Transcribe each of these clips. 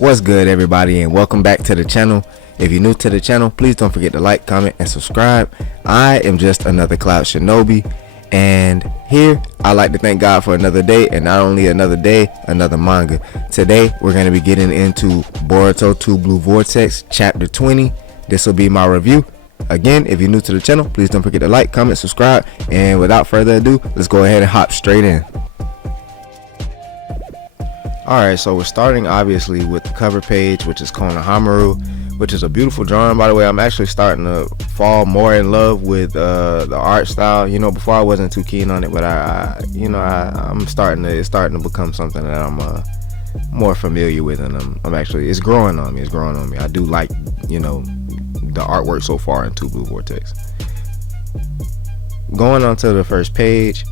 What's good, everybody, and welcome back to the channel. If you're new to the channel, please don't forget to like, comment, and subscribe. I am just another Cloud Shinobi, and here I like to thank God for another day, and not only another day, another manga. Today we're going to be getting into Borutotwobluevortex chapter 20. This will be my review. Again, if you're new to the channel, please don't forget to like, comment, subscribe, and without further ado, let's go ahead and hop straight in. Alright, so we're starting obviously with the cover page, which is Konohamaru, which is a beautiful drawing. By the way, I'm actually starting to fall more in love with the art style. You know, before I wasn't too keen on it, but I'm starting to, it's starting to become something that I'm more familiar with, and I'm actually, it's growing on me. I do like, you know, the artwork so far in Blue Vortex. Going on to the first page,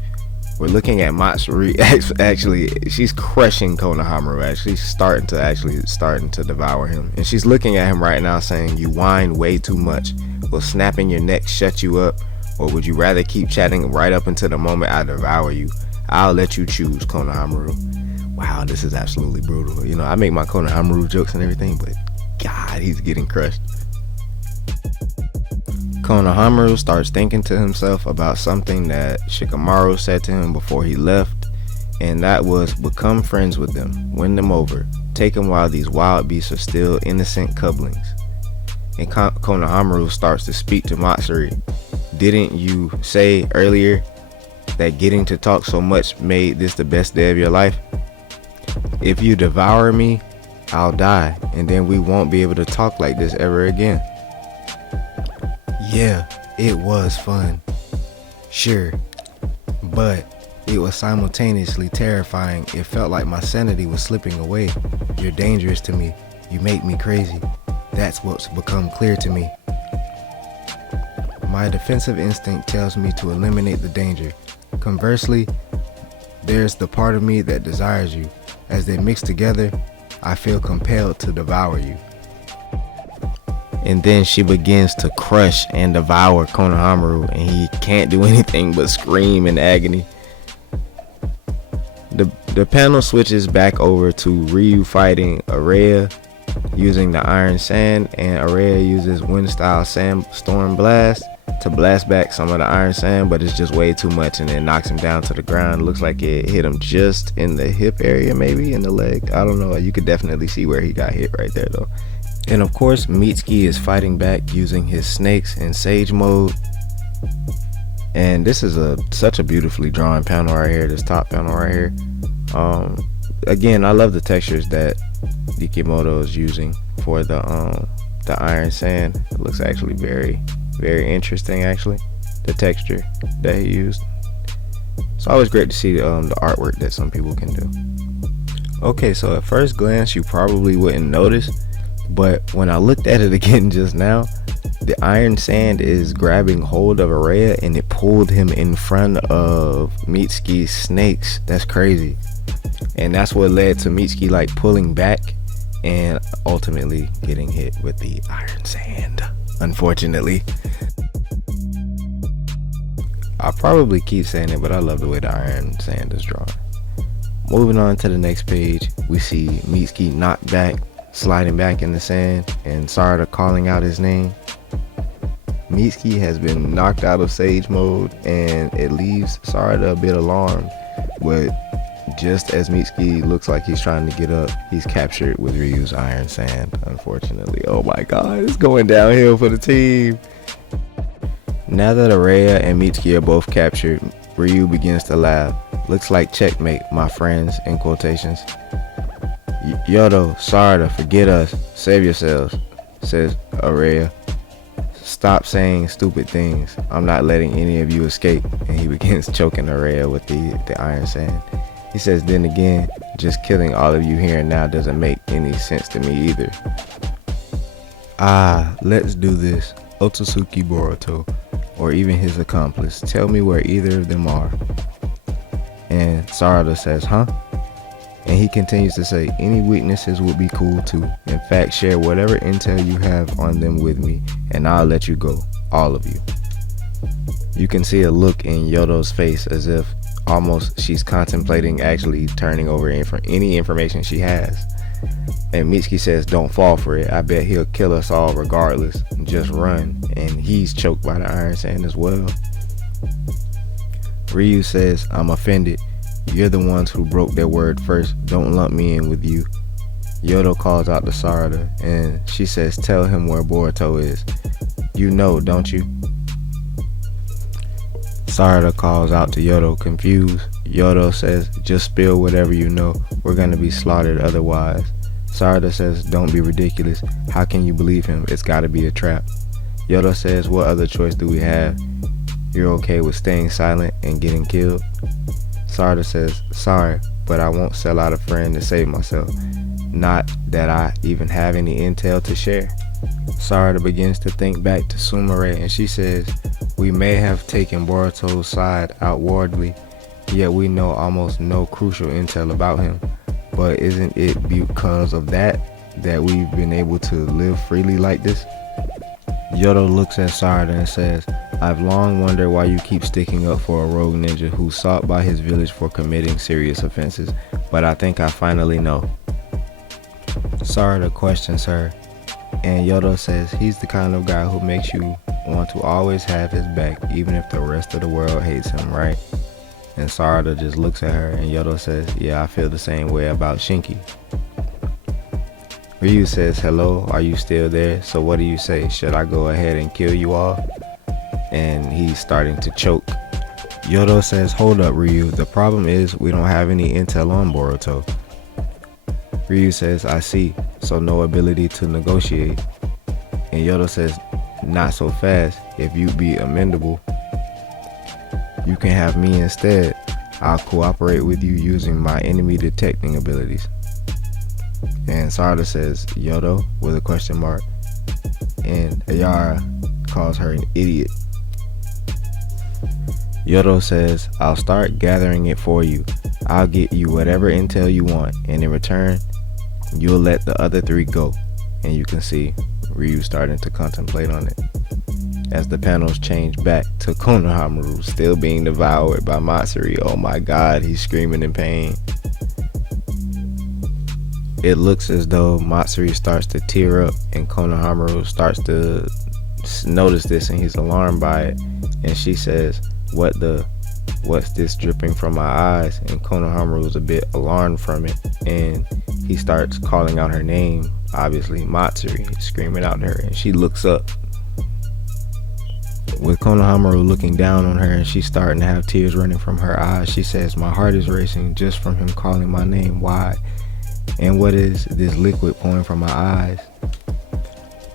we're looking at Matsuri. Actually, she's crushing Konohamaru. Actually, starting to devour him, and she's looking at him right now, saying, "You whine way too much. Will snapping your neck shut you up, or would you rather keep chatting right up until the moment I devour you? I'll let you choose, Konohamaru." Wow, this is absolutely brutal. You know, I make my Konohamaru jokes and everything, but God, he's getting crushed. Konohamaru starts thinking to himself about something that Shikamaru said to him before he left, and that was, become friends with them, win them over, take them while these wild beasts are still innocent cubblings. And Konohamaru starts to speak to Matsuri. Didn't you say earlier that getting to talk so much made this the best day of your life? If you devour me, I'll die, and then we won't be able to talk like this ever again. Yeah, it was fun, sure, but it was simultaneously terrifying. It felt like my sanity was slipping away. You're dangerous to me. You make me crazy. That's what's become clear to me. My defensive instinct tells me to eliminate the danger. Conversely, there's the part of me that desires you. As they mix together, I feel compelled to devour you. And then she begins to crush and devour Konohamaru, and he can't do anything but scream in agony. The panel switches back over to Ryu fighting Ayara using the Iron Sand, and Ayara uses Wind Style Sandstorm Blast to blast back some of the Iron Sand, but it's just way too much, and it knocks him down to the ground. Looks like it hit him just in the hip area, maybe in the leg. I don't know. You could definitely see where he got hit right there though. And of course, Mitsuki is fighting back using his snakes in Sage mode. And this is such a beautifully drawn panel right here, this top panel right here. Again, I love the textures that Ikimoto is using for the Iron Sand. It looks actually very, very interesting, actually, the texture that he used. It's always great to see the artwork that some people can do. Okay, so at first glance, you probably wouldn't notice, but when I looked at it again just now, the Iron Sand is grabbing hold of Ayara, and it pulled him in front of Mitsuki's snakes. That's crazy. And that's what led to Mitsuki like pulling back and ultimately getting hit with the Iron Sand, unfortunately. I'll probably keep saying it, but I love the way the Iron Sand is drawn. Moving on to the next page, we see Mitsuki knocked back, sliding back in the sand, and Sarada calling out his name. Mitsuki has been knocked out of Sage mode, and it leaves Sarada a bit alarmed, but just as Mitsuki looks like he's trying to get up, he's captured with Ryu's Iron Sand, unfortunately. Oh my god, it's going downhill for the team. Now that Ayara and Mitsuki are both captured, Ryu begins to laugh. Looks like checkmate, my friends, in quotations. Yoda, Sarada, forget us. Save yourselves, says Ayara. Stop saying stupid things. I'm not letting any of you escape. And he begins choking Ayara with the Iron Sand. He says, then again, just killing all of you here and now doesn't make any sense to me either. Let's do this. Otsutsuki Boruto, or even his accomplice. Tell me where either of them are. And Sarada says, huh? And he continues to say, any weaknesses would be cool too. In fact, share whatever intel you have on them with me, and I'll let you go, all of you. You can see a look in Yoda's face as if almost she's contemplating actually turning over any information she has. And Mitsuki says, don't fall for it. I bet he'll kill us all regardless. Just run. And he's choked by the iron sand as well. Ryu says, I'm offended. You're the ones who broke their word first. Don't lump me in with you. Yoda calls out to Sarada, and she says, tell him where Boruto is. You know, don't you? Sarada calls out to Yoda, confused. Yoda says, just spill whatever you know. We're gonna be slaughtered otherwise. Sarada says, don't be ridiculous. How can you believe him? It's gotta be a trap. Yoda says, what other choice do we have? You're okay with staying silent and getting killed? Sarada says, sorry, but I won't sell out a friend to save myself. Not that I even have any intel to share. Sarada begins to think back to Sumire, and she says, we may have taken Boruto's side outwardly, yet we know almost no crucial intel about him. But isn't it because of that we've been able to live freely like this? Yoda looks at Sarada and says, I've long wondered why you keep sticking up for a rogue ninja who's sought by his village for committing serious offenses, but I think I finally know. Sarada questions her, and Yoda says he's the kind of guy who makes you want to always have his back even if the rest of the world hates him, right? And Sarada just looks at her, and Yoda says, yeah, I feel the same way about Shinki. Ryu says, hello, are you still there? So what do you say? Should I go ahead and kill you all? And he's starting to choke. Yoda says, hold up, Ryu. The problem is we don't have any intel on Boruto. Ryu says, I see. So no ability to negotiate. And Yoda says, not so fast. If you be amendable, you can have me instead. I'll cooperate with you using my enemy detecting abilities. And Sarada says, Yoda, with a question mark. And Ayara calls her an idiot. Yoda says, I'll start gathering it for you. I'll get you whatever intel you want, and in return, you'll let the other three go. And you can see Ryu starting to contemplate on it. As the panels change back to Konohamaru still being devoured by Matsuri. Oh my god, he's screaming in pain. It looks as though Matsuri starts to tear up, and Konohamaru starts to notice this, and he's alarmed by it. And she says, what's this dripping from my eyes? And Konohamaru is a bit alarmed from it, and he starts calling out her name, obviously Matsuri, screaming out to her, and she looks up. With Konohamaru looking down on her, and she's starting to have tears running from her eyes, she says, my heart is racing just from him calling my name. Why? And what is this liquid pouring from my eyes?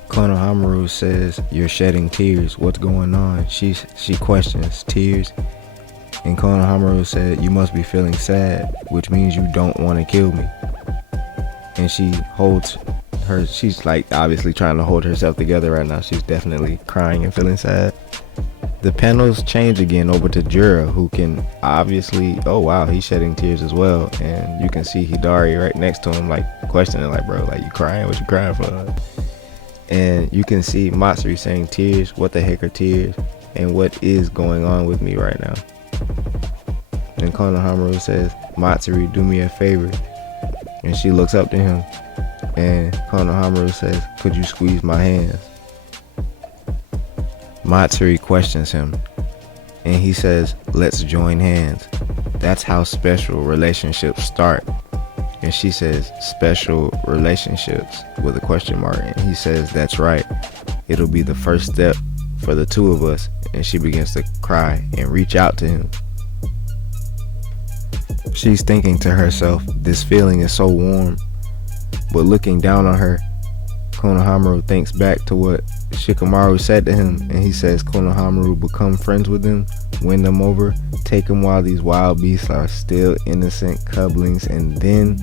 Konohamaru says, you're shedding tears. What's going on? She questions, tears? And Konohamaru said, you must be feeling sad, which means you don't want to kill me. And she holds her, she's like obviously trying to hold herself together right now. She's definitely crying and feeling sad. The panels change again over to Jura, who can obviously, oh wow, he's shedding tears as well. And you can see Hidari right next to him, like questioning, like, bro, like, you crying? What you crying for? And you can see Matsuri saying, tears? What the heck are tears? And what is going on with me right now? And Konohamaru says, Matsuri, do me a favor. And she looks up to him, and Konohamaru says, could you squeeze my hands? Matsuri questions him, and he says, let's join hands. That's how special relationships start. And she says, special relationships, with a question mark. And he says, that's right. It'll be the first step for the two of us. And she begins to cry and reach out to him. She's thinking to herself, this feeling is so warm. But looking down on her, Konohamaru thinks back to what Shikamaru said to him, and he says, Konohamaru, become friends with them, win them over, take them while these wild beasts are still innocent cubblings. And then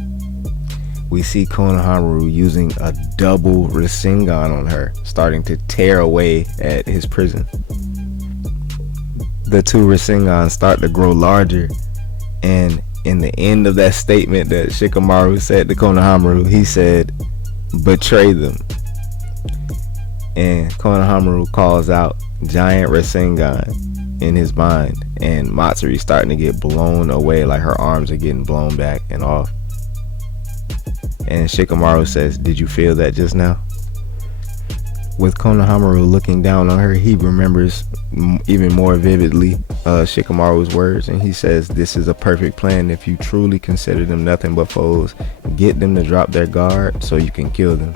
we see Konohamaru using a double Rasengan on her, starting to tear away at his prison. The two Rasengans start to grow larger, and in the end of that statement that Shikamaru said to Konohamaru, he said, betray them. And Konohamaru calls out giant Rasengan in his mind, and Matsuri's starting to get blown away, like her arms are getting blown back and off. And Shikamaru says, did you feel that just now? With Konohamaru looking down on her, he remembers even more vividly Shikamaru's words, and he says, this is a perfect plan. If you truly consider them nothing but foes, get them to drop their guard so you can kill them.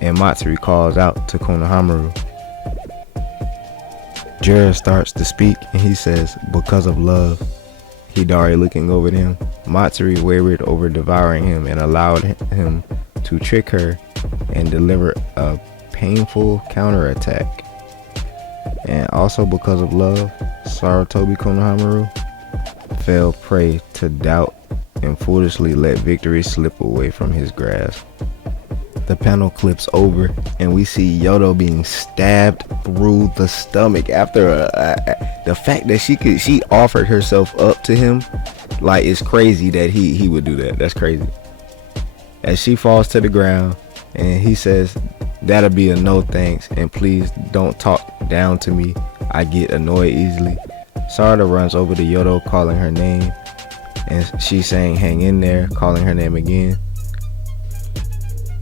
And Matsuri calls out to Konohamaru. Jiraiya starts to speak, and he says, because of love. Hidari looking over them. Matsuri wavered over devouring him and allowed him to trick her and deliver a painful counterattack. And also because of love, Sarutobi Konohamaru fell prey to doubt and foolishly let victory slip away from his grasp. The panel clips over and we see Yoda being stabbed through the stomach after the fact that she offered herself up to him. Like, it's crazy that he would do that. That's crazy. As she falls to the ground and he says, that'll be a no thanks, and please don't talk down to me, I get annoyed easily. Sarada runs over to Yoda calling her name, and she's saying hang in there, calling her name again.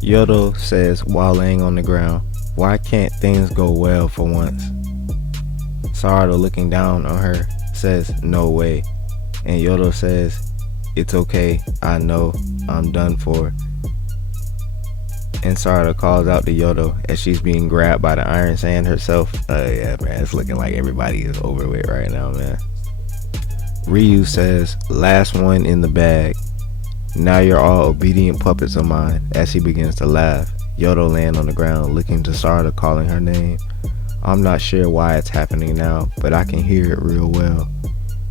Yoda says while laying on the ground, why can't things go well for once? Sarada looking down on her says no way, and Yoda says it's okay, I know, I'm done for. And Sarada calls out to Yoda as she's being grabbed by the Iron Sand herself. Yeah, man, it's looking like everybody is over it right now, man. Ryu says, last one in the bag. Now you're all obedient puppets of mine, as he begins to laugh. Yoda laying on the ground, looking to Sarada calling her name. I'm not sure why it's happening now, but I can hear it real well.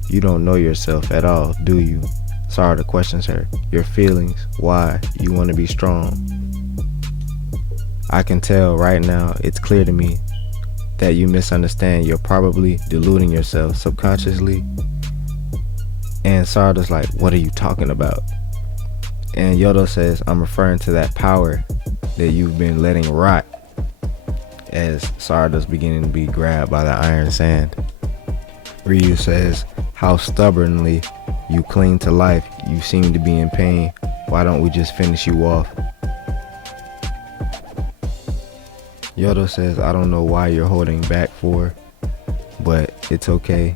You don't know yourself at all, do you? Sarada questions her. Your feelings, why? You want to be strong. I can tell right now, it's clear to me that you misunderstand. You're probably deluding yourself subconsciously. And Sarada's like, what are you talking about? And Yoda says, I'm referring to that power that you've been letting rot, as Sarada's beginning to be grabbed by the Iron Sand. Ryu says, how stubbornly you cling to life. You seem to be in pain. Why don't we just finish you off? Yoda says, I don't know why you're holding back for, but it's okay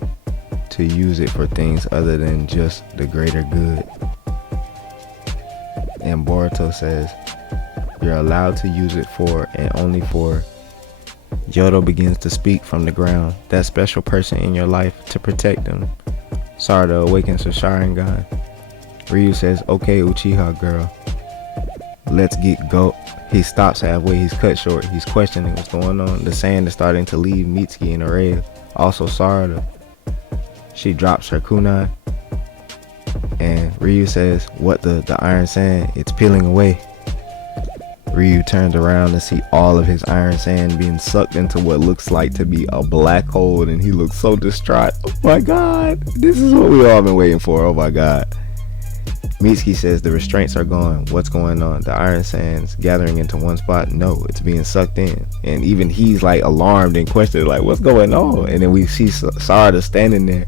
to use it for things other than just the greater good. And Boruto says, you're allowed to use it for and only for. Yoda begins to speak from the ground, that special person in your life to protect them. Sarada awakens to Sharingan. Ryu says, okay, Uchiha girl, let's get go. He stops halfway, he's cut short, he's questioning what's going on. The sand is starting to leave Mitsuki and Araya, also Sarada. She drops her kunai, and Ryu says, what the Iron Sand, it's peeling away. Ryu turns around and see all of his Iron Sand being sucked into what looks like to be a black hole, and he looks so distraught. Oh my god, this is what we all been waiting for, oh my god. Mitsuki says the restraints are gone. What's going on? The Iron Sand's gathering into one spot? No, it's being sucked in. And even he's like alarmed and questioning, like, what's going on? And then we see Sarada standing there.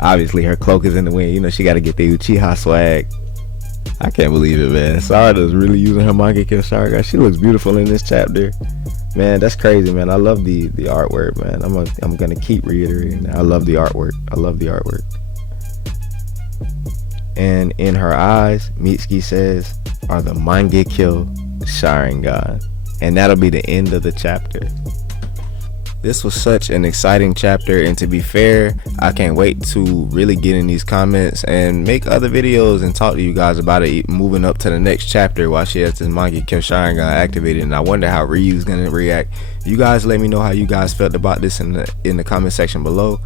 Obviously her cloak is in the wind. You know, she got to get the Uchiha swag. I can't believe it, man. Sarada's really using her Mangekyou sharingan. She looks beautiful in this chapter. Man, that's crazy, man. I love the artwork, man. I'm gonna keep reiterating that. I love the artwork. I love the artwork. And in her eyes, Mitsuki says, are the Mangekyou sharingan. And that'll be the end of the chapter. This was such an exciting chapter, and to be fair, I can't wait to really get in these comments and make other videos and talk to you guys about it moving up to the next chapter while she has this Mangekyou sharingan activated. And I wonder how Ryu's gonna react. You guys let me know how you guys felt about this in the comment section below.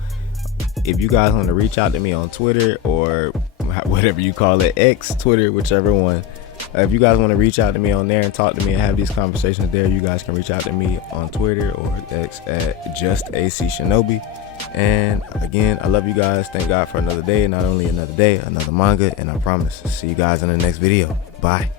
If you guys want to reach out to me on Twitter or whatever you call it, X, Twitter, whichever one. If you guys want to reach out to me on there and talk to me and have these conversations there, you guys can reach out to me on Twitter or X at JustACShinobi. And again, I love you guys. Thank God for another day. Not only another day, another manga. And I promise to see you guys in the next video. Bye.